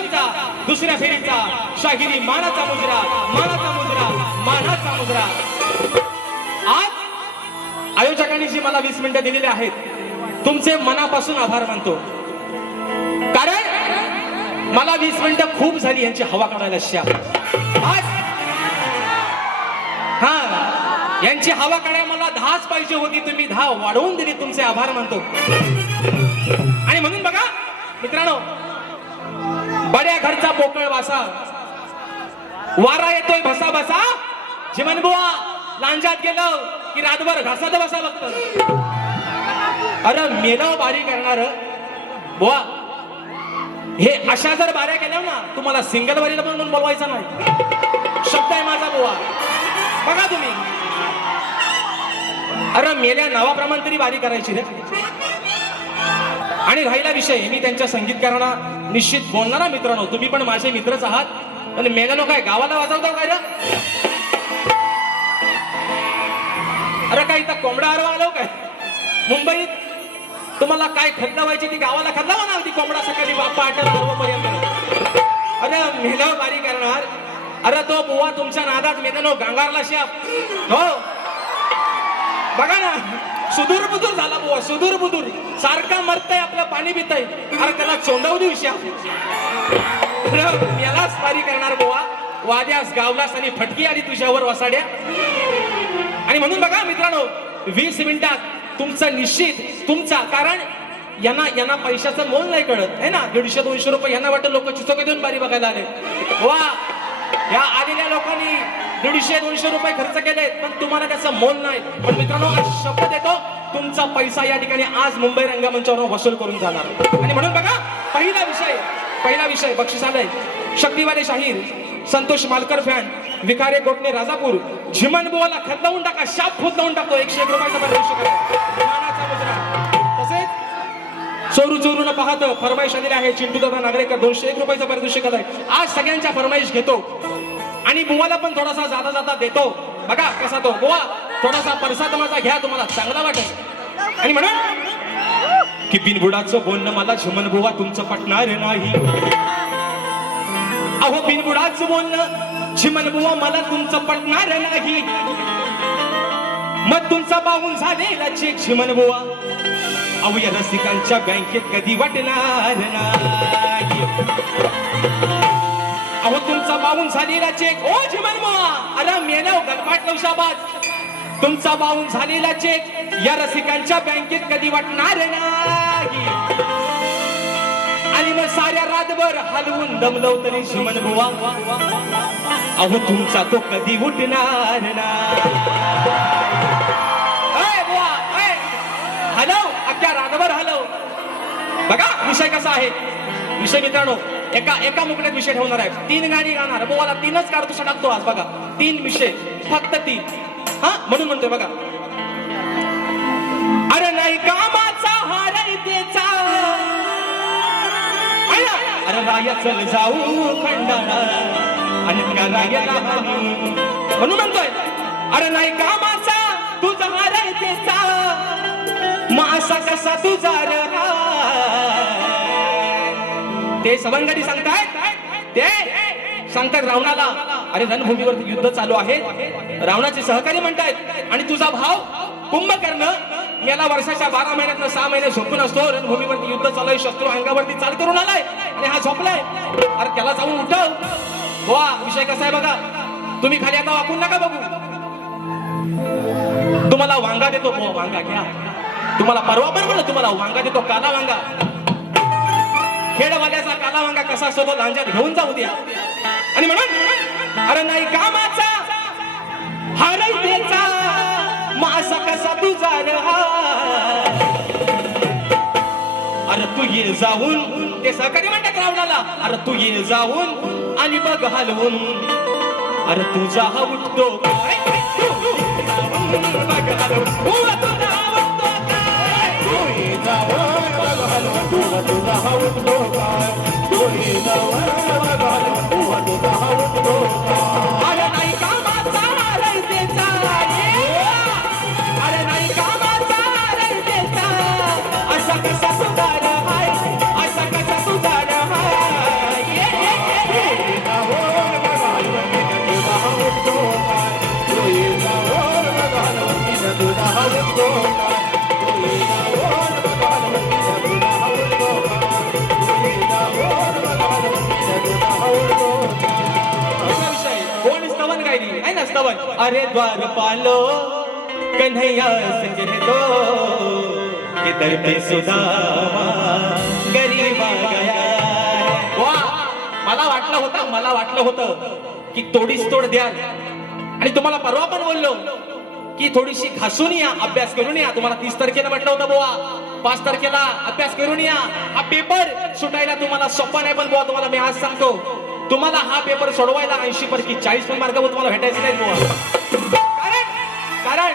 प्रथमचा दुसऱ्या फेरीचा शाहिरी मानाचा मुजरा मानाचा मुजरा मानाचा मुजरा. आज आयोजकांनी जी मला वीस मिनिटं दिलेली आहेत तुमचे मनापासून आभार मानतो. कारण मला वीस मिनिटं खूप झाली यांची हवा काढायला श्याम. आज हा यांची हवा काढायला मला दहाच पाहिजे होती तुम्ही दहा वाढवून दिली तुमचे आभार मानतो. आणि म्हणून बघा मित्रांनो बड्या घरचा पोकळ वासा. वारा येतोय भसा भसा. जीवन बुवा लांजात गेलं की रातभर घासात बसा बघत अरे मेला बारी करणार बुवा. हे अशा जर बाऱ्या केल्या ना तुम्हाला सिंगल वारीला म्हणून बोलवायचं नाही. शब्द आहे माझा बुवा. बघा तुम्ही. अरे मेल्या नावाप्रमाणे तरी बारी करायची रे. आणि राहिला विषय मी त्यांच्या संगीतकारांना निश्चित बोलणारा मित्रांनो तुम्ही पण माझे मित्रच आहात. आणि मेल्यानो काय गावाला वाजवतो काय अरे काय इथं कोंबडा आरवा आलो काय? मुंबईत तुम्हाला काय खदलावायची ती गावाला खदलावा ना ती कोंबडा सकाळी आठ पर्यंत अरे मेल्यावर बारी करणार. अरे तो बुवा तुमच्या नादात मेल्यानो गांगारला शाप हो. बघा ना. सुदूर बुदूर झाला बुवा सुदूर बुदूर. सारखा मरतय आपलं पाणी पितय. अरे त्याला चोंडव देऊ शाप यालाच पारी करणार बुवा. वाद्यास गावलास आणि फटकी आली तुझ्यावर वसाड्या. आणि म्हणून बघा मित्रांनो वीस मिनिटात तुमचा निश्चित तुमचा कारण यांना यांना पैशाचं मोल नाही कळत. आहे ना? दीडशे दोनशे रुपये यांना वाटतं लोक चिचोके देऊन बारी बघायला आले. वा! या आलेल्या लोकांनी दीडशे दोनशे रुपये खर्च केले पण तुम्हाला त्याचं मोल नाही. पण मित्रांनो आज शब्द देतो तुमचा पैसा या ठिकाणी आज मुंबई रंगमंचावर वसूल करून जाणार. आणि म्हणून बघा पहिला विषय पहिला विषय बक्षिसालय शक्तिवाले शाहीर संतोष मालकर फॅन विकारे गोटणे राजापूर झिमन बुवाला खदलावून टाका शाप खोदलावून टाकतो एकशे एक रुपयाचा प्रवेश करा तसेच चोरू चोरू न पाहत फरमाईश आलेली आहे चिंटू दादा नागरेकर दोनशे एक रुपयाचा पारितोषिक आहे आज सगळ्यांच्या फरमाईश घेतो. आणि बुवाला पण थोडासा जाता जाता देतो. बघा कसा तो. बुवा थोडासा परसाद माझा घ्या तुम्हाला चांगला वाटेल. आणि म्हणा की बिनबुडाचं बोलणं मला झुमन बुवा तुमचं पटणार नाही. अहो बिनबुडाचं बोलणं झिमन बुवा मला तुमचं पटणार नाही. मग तुमचा पाहून झालेला चेक झिमन बुवा. अहो या रसिकांच्या बँकेत कधी वाटणार नाही. अहो तुमचा बाहून झालेला चेक ओ झिमनमा अरे मेनाव गणपाट नौशाबाद तुमचा बाहून झालेला चेक या रसिकांच्या बँकेत कधी वाटणार नाही. आणि मग साऱ्या रातभर हलवून दमलव तरी झिमन बुवा. अहो तुमचा तो कधी उठणार नाही. अय बुवा, हलव अख्ख्या रातभर हलव. बघा विषय कसा आहे. विषय मित्रांनो एका एका मुकड्यात विषय ठेवणार आहे. तीन गाणी गाणार. बुवाला तीनच कारतुसा टाकतो आज बघा. तीन विषय. फक्त तीन. हा? म्हणून म्हणतोय बघा. अरे नाही कामाचा हार त्याचा. अरे राया चल जाऊ खंडाळा आणि त्या रायाला म्हणून म्हणतोय. अरे नाही कामाचा तुझा हार त्याचा. मासा कसा तुझा रहा ते सवंगडी सांगतायत. ते सांगतात रावणाला अरे रणभूमीवर युद्ध चालू आहे. रावणाचे सहकारी म्हणतायत आणि तुझा भाव कुंभकर्ण याला वर्षाच्या बारा महिन्यात सहा महिने झोपून असतो. रणभूमीवरती युद्ध चालू आहे. शस्त्र अंगावरती चाल करून आलाय. आणि हा झोपलाय. अरे त्याला जाऊन उठव. वा विषय कसा आहे बघा. तुम्ही खाली आता वाकून नका बघू. तुम्हाला वांगा देतो. हो, वांगा घ्या. तुम्हाला परवा पण म्हणलं तुम्हाला वांगा देतो. काला वांगा. खेडवाल्याचा कालावांगा कसा असतो तो लांजात घेऊन जाऊ द्या आणि म्हणून अरे नाही कामाचा हारही त्याचा मासा कसा तुझा अरे तू ये जाऊन ते सहकारी म्हणतात रावणाला अरे तू ये जाऊन आणि बघ हलवून अरे तुझा हा उठतो बघ हलवून. हलवून. उवा हा काय? तू ये जाऊन हा तवर अरे द्वार पालो कन्हैया संजय दो किधर पे सुदामा? गरीबा गया। वा मला वाटलं होतं मला वाटलं होतं की तोडीस तोड द्याल. आणि तुम्हाला परवा पण बोललो की थोडीशी घासून या अभ्यास करून या. तुम्हाला तीस तारखेला म्हटलं होतं बुवा. पाच तारखेला अभ्यास करून या. हा पेपर सुटायला तुम्हाला सोपा नाही पण बुवा तुम्हाला मी आज सांगतो. तुम्हाला हा पेपर सोडवायला ऐंशी पैकी चाळीस पण मार्क तुम्हाला भेटायचे नाही बुवा. कारण कारण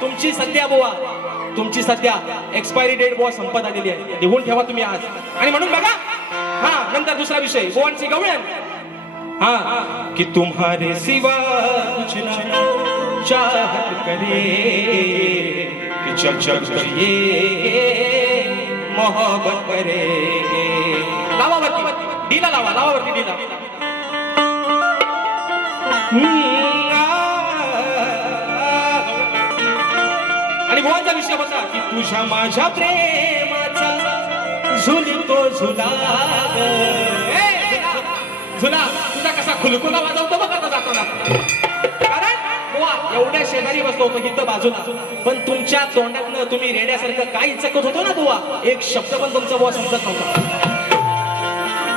तुमची सध्या बुवा तुमची सध्या एक्सपायरी डेट बुवा संपत आलेली आहे. लिहून ठेवा तुम्ही आज. आणि म्हणून बघा हा नंतर दुसरा विषय. बुवांची गवळण. हाँ कि तुम्हारे सिवा कुछ ना चाहत करे कि जब जब ये मोहब्बत करे। लावा वरती. डीला लावा लावा वरती डीला. आणि बुवांचा विषय बसा की तुझ्या माझ्या प्रेमाचा झुलतो झुला. झुला. झुला. तुझा कसा खुलकुला वाजवतो बघा तो जाताना कारण बुवा एवढ्या शेजारी बसलो होतो इथं बाजूला. पण तुमच्या तोंडातनं तुम्ही रेड्यासारखं काय चकत होतो ना बुवा? एक शब्द पण तुमचा बुवा समजत नव्हता.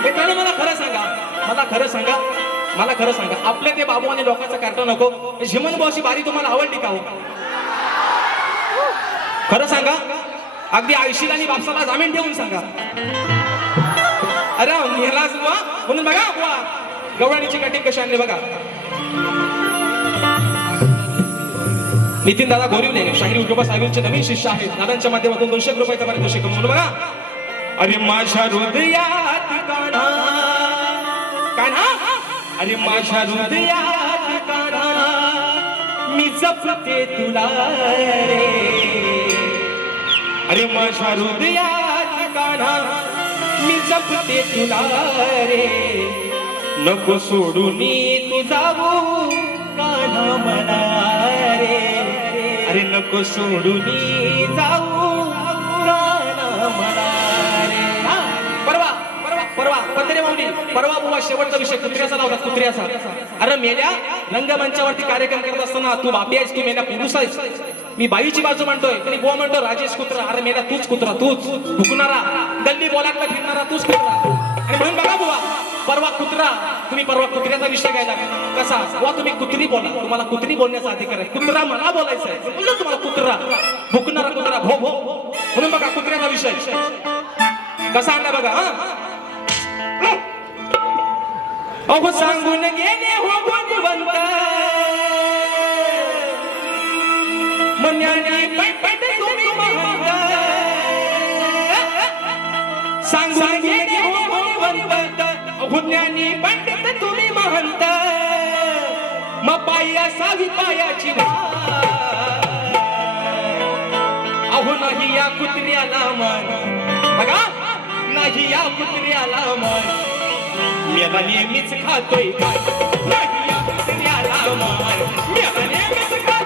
मित्रांनो मला खरं सांगा. मला खरं सांगा. मला खरं सांगा आपले ते बाबू आणि लोकांचा कार्ट नको. झिमन बुवाची बारी तुम्हाला आवडली का हो? खरं सांगा अगदी आयशीला आणि बापसाला जामीन देऊन सांगा. अरे मेलाच बुवा. म्हणून बघा बुवा. गवळणीची कटिंग कशी आणली बघा. नितीन दादा गोरिवले शाहीर उद्योबा साहेबांचे नवीन शिष्य आहेत. दादांच्या माध्यमातून दोनशे रुपये रुपयाचा पारितोषिक म्हणून बघा. अरे माझ्या हृदयात काढा. काढा. अरे माझ्या हृदयात काढा. मी जपते तुला रे. अरे माझ्या हृदयात काढा. मी जपते तुला रे. नको सोडून तू जाऊ काढा मला रे. अरे नको सोडून जाऊ परवा बुवा शेवटचा विषय कुत्र्याचा लावला कुत्र्याचा. अरे मेल्या रंगमंचावरती कार्यक्रम करत असताना तू बापी आहेस तू मेल्या पुरुष आहेस. मी बाईची बाजू म्हणतोय तरी बुवा म्हणतो राजेश कुत्रा अरे मेल्या तूच कुत्रा तूच. भुकणारा गल्ली बोलातला फिरणारा तूच कुत्रा. आणि म्हणून बघा बुवा परवा कुत्रा तुम्ही परवा कुत्र्याचा विषय घ्यायला कसा? बुवा तुम्ही कुत्री बोला. तुम्हाला कुत्री बोलण्याचा अधिकार आहे. कुत्रा मला बोलायचं आहे. बोललो तुम्हाला कुत्रा. भुकणारा कुत्रा भो भो. म्हणून बघा कुत्र्याचा विषय. कसा आणला बघा हा? अहो सांगून गेले हो गुणवंत मन्याने पटपट तुम्ही महंत सांगून गेले हो गुणवंत गुन्ह्यानी पंडित तुम्ही महंत. मग पायी असावी पायाची वाट. अहो नाही या कुत्र्याला मन. बघा नाही या कुत्र्याला मन. मेला नेहमीच खातोय काय? नाही या कुत्र्याला मान मेला नेहमीच खातोय.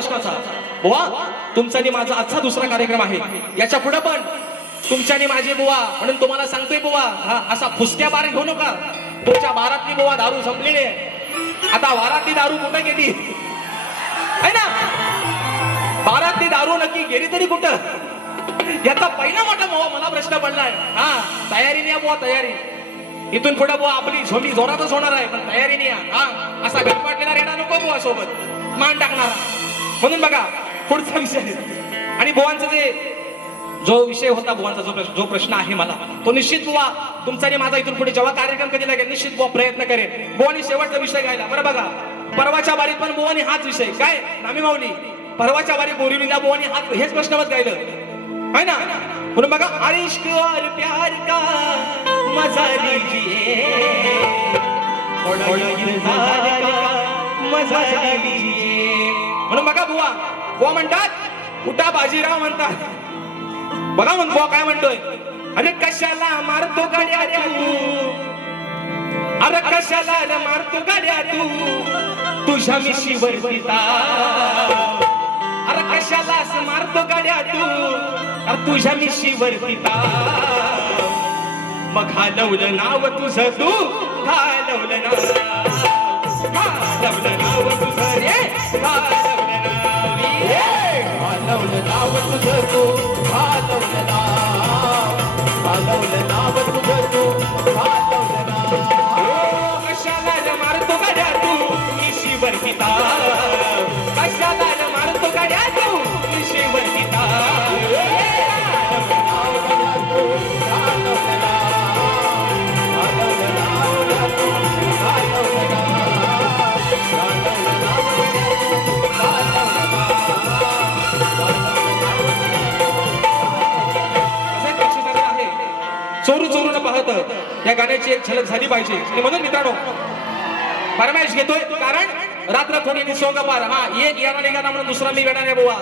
प्रश्नाचा. बुवा तुमचा आणि माझा आजचा दुसरा कार्यक्रम आहे. याच्यापुढे पण तुमच्याने माझे बुवा म्हणून तुम्हाला सांगतोय बुवा हा असा फुसक्या बार घेऊ नका. तुमच्या बारातली बुवा दारू संपलेली आहे. आता वारातली दारू कुठं गेली? आहे ना? बारातली दारू नक्की गेली तरी कुठं? याचा पहिला मोठा बुवा मला प्रश्न पडलाय. हा तयारी नाही बुवा तयारी. इथून पुढे बुवा आपली झोमी जोरातच होणार आहे पण तयारी नाही हा असा गटपाटलेला रेडा नको बुवा सोबत. मान टाकणारा. म्हणून बघा पुढचा विषय आणि बुवांचं जे जो विषय होता बुवांचा जो प्रश्न जो प्रश्न आहे मला तो निश्चित बुवा तुमचा आणि माझा इथून पुढे जेव्हा कार्यक्रम कधी लागेल निश्चित बुवा प्रयत्न करेल. बुवानी शेवटचा विषय घ्यायला. बरं बघा परवाच्या बारीत पण बुवानी हाच विषय. काय? नामी माऊली परवाच्या वारी बोरिवलीला बुवानी हात हेच प्रश्नवत गायलं. है ना? म्हणून बघा अरिश्क और प्यार का मजा लीजिए? मजा लीजिए? म्हणून बघा बुवा. बुवा म्हणतात उठा बाजीराव म्हणतात. बघा म्हणतो बुवा काय म्हणतोय. अरे कशाला मारतो गाड्या तू? अरे कशाला रे मारतो गाड्या तू? तुझ्या मिशीवर पिता. अरे कशाला असं मारतो गाड्या तू? अरे तुझ्या मिशीवर पिता. मग घालवलं नाव तुझं तू? घालवलं नाव. घालवलं नाव तुझं रे? नाव तुझं तू घालवलं नाव घालवलं नाव तुझं तू घालवलं नाव कशाला मारतो तू या गाण्याची एक झलक झाली पाहिजे. आणि म्हणून मित्रांनो फरमाईश घेतोय. कारण रात्र थोडी निसोंग पार. हा एक याला निघाला म्हणून दुसरा मी वेळा नाही बुवा.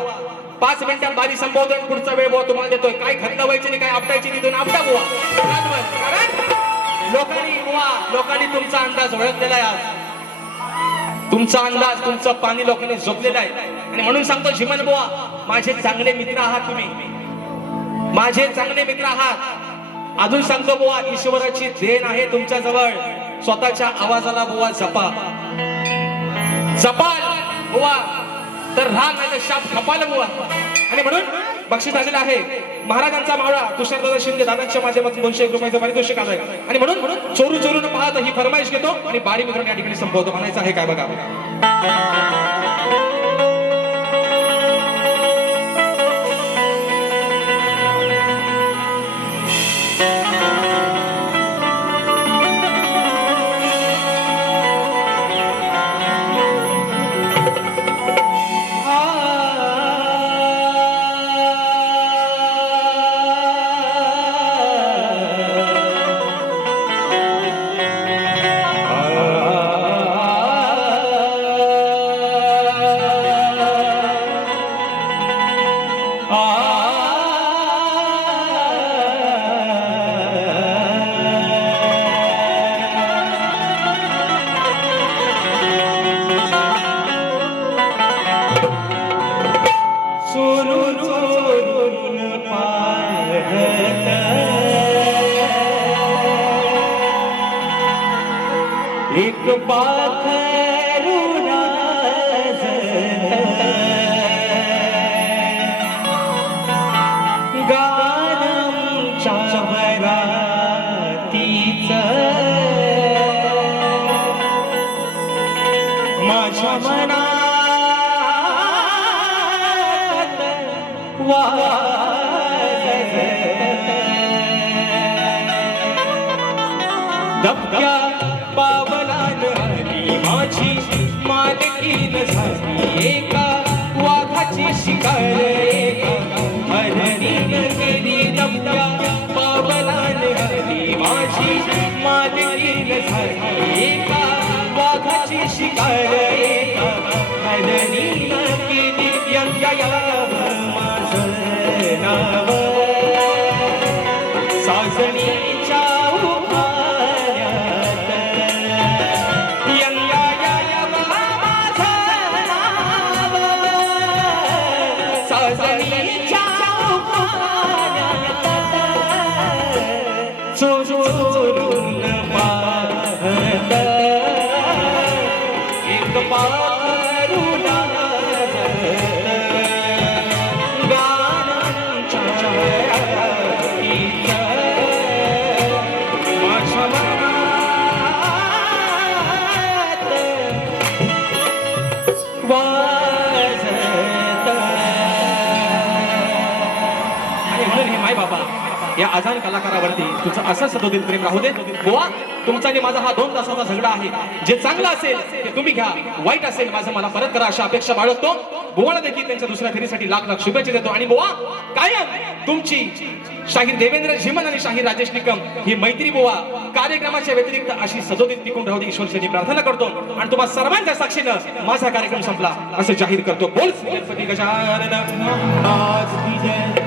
पाच मिनिटात बारी संपवतो पुढचा वेळ बुवा तुम्हाला देतोय. काय खंड व्हायची नाही काय आपटायची नाही तुम्ही आपटा बुवा. कारण लोकांनी बुवा लोकांनी तुमचा अंदाज ओळखलेला आहे आज. तुमचा अंदाज तुमचं पाणी लोकांनी झोपलेलं आहे. आणि म्हणून सांगतो झिमन बुवा माझे चांगले मित्र आहात तुम्ही. माझे चांगले मित्र आहात. अजून सांगतो बुवा ईश्वराची देण आहे तुमच्या जवळ स्वतःच्या आवाजाला बुवा जपा. जपाल बुवा. तर राग नाही तर शाप खपाल बुवा. आणि म्हणून बक्षीस आलेलं आहे. महाराजांचा मावळा तुषारदादा शिंदे दादांच्या माध्यमातून दोनशे एक रुपयाचं पारितोषिक आलंय. आणि म्हणून म्हणून चोरू चोरून पाहत ही फरमाईश घेतो आणि बारी मित्रांनी या ठिकाणी संपवतो. म्हणायचं आहे काय बघा. धबक्या पावलान आली माझी मालकी न झाली एका वाघाची शिकार एका. हरणीन गेली धबक्या पावलान आली माझी मालकी न झाली एका वाघाची शिकार एका. हरणीन गेली यंदा अजान कलाकारावरती तुमचं असं सदोदित प्रेम राहू दे. बुवा तुमचा आणि माझा हा दोन तासाचा झगडा आहे. जे चांगलं असेल ते तुम्ही घ्या. वाईट असेल माझं मला परत करा अशा अपेक्षा बाळगतो. बुवाला देखील त्यांच्या दुसऱ्या फेरीसाठी लाख लाख शुभेच्छा देतो. आणि बुवा कायम तुमची शाहीर देवेंद्र झिमन आणि शाहीर राजेश निकम ही मैत्री बुवा. कार्यक्रमाच्या व्यतिरिक्त अशी सदोदित टिकून राहू दे. ईश्वरची प्रार्थना करतो. आणि तुम्हा सर्वांच्या साक्षीनं माझा कार्यक्रम संपला. असं जाहीर करतो. बोल. गजानन आज